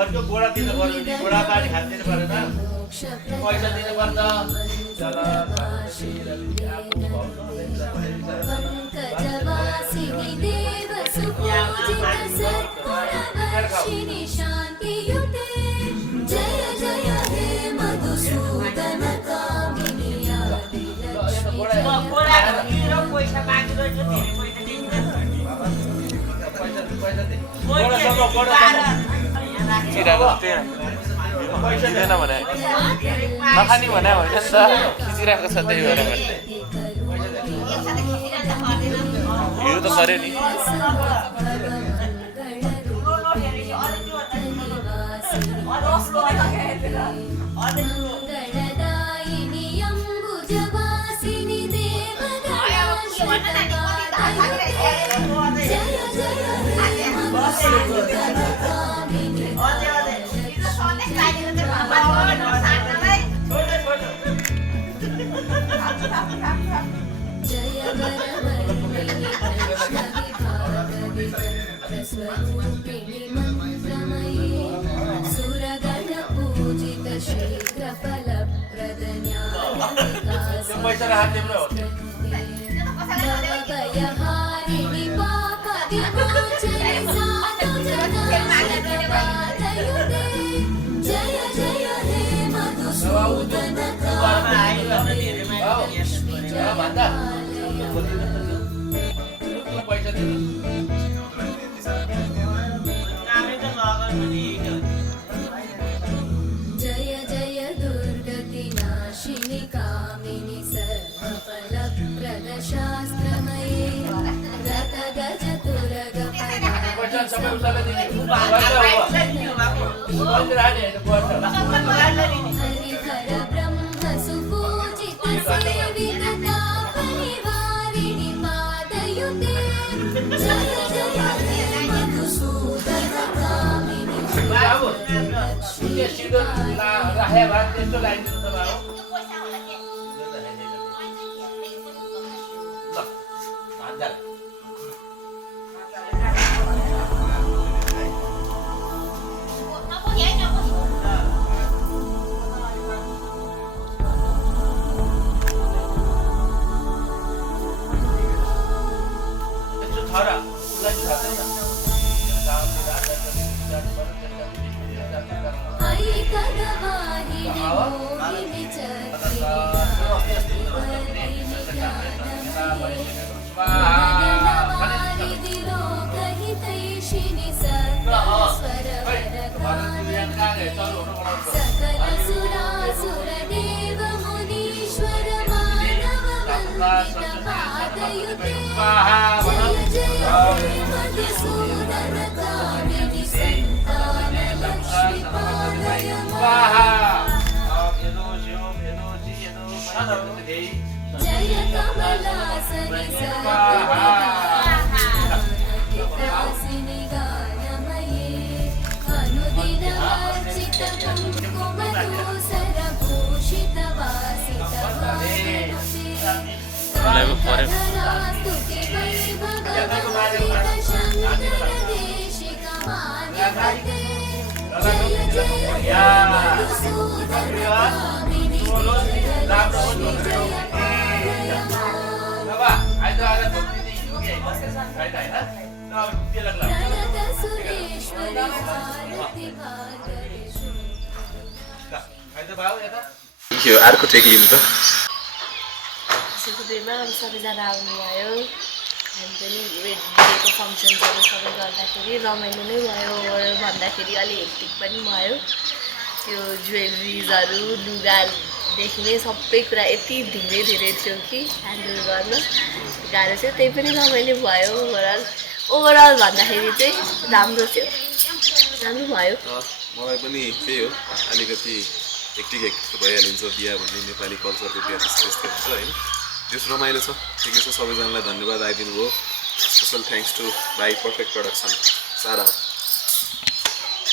खर्चो गोडा दिनु पर्यो नि गोडा पानी खादिनु परेन पैसा दिनु पर्छ चल पंकजवासिनी देव सुपूजित सत्पुरवर्षिणि शान्तियुते जय जय हे मधुसूदन कामिनी दिँदैन भने नखाने भने होइन नि त खिचिरहेको छ त्यही भएर हिँड्नु त पऱ्यो नि मंगलदायिनी अम्बुजवासिनी देवदासिनी जय जय हे मधुसूदन कामिनी जय वरवर्णिनि कृष्णविभागवि प्रस्वरूपिणि मन्त्रमयी सुरगणपूजित शीघ्रफलप्रदन्यादिकासि पापविमोचने साधुजनाशनपातयुते जय जय हे मधुसूदन कामिनी जय जय दुर्गतिनाशिनि कामिनि सर्वफलप्रदशास्त्रमयी हरिहर ब्रह्म सुपूजित सेविततापनिवारिणि पादयुते जय जय हे मधुसूदन कामिनि ऐकगवाहिनि मोहिनि चक्रिकारिणि लोकहितैषिणि सकलसुरासुरदेव मुनीश्वर मानववन्दितपादयुते जय जय हे मधुसूदन कामिनि सन्तानलक्ष्मि पादय जय कमलासनि सर्वविघ्नासिनि गानमयी अनुदिनमर्चित कुङ्कुमधूसरभूषितवासितवासितस्तुति वैभववन्दित शङ्करदेशिकमान्यवते जय जय हे मधुसूदन कामिनि लक्ष्मी जय प्रणत सुरेश्वरी भारती भागरेषु के अर्को टेक लिनु त सुकुदेमा अब सबैजना आउनुभयो हामी पनि डेको फङ्सन्सहरू सबै गर्दाखेरि रमाइलो नै भयो ओभरअल भन्दाखेरि अलि हेक्टिक पनि भयो त्यो ज्वेलरिजहरू लुगादेखि नै सबै कुरा यति धेरै धेरै थियो कि ह्यान्डल गर्न गाह्रो थियो त्यही पनि रमाइलो भयो ओभरअल भन्दाखेरि चाहिँ राम्रो थियो राम्रो भयो मलाई पनि त्यही हो अलिकति हेक्टिक भइहालिन्छ बिहा भन्ने नेपाली कल्चरको बिहा त्यस्तै हुन्छ होइन त्यस रमाइलो छ ठिकै छ सबैजनालाई धन्यवाद आइदिनु भयो स्पेसल थ्याङ्क्स टु भाइ पर्फेक्ट प्रोडक्सन सारा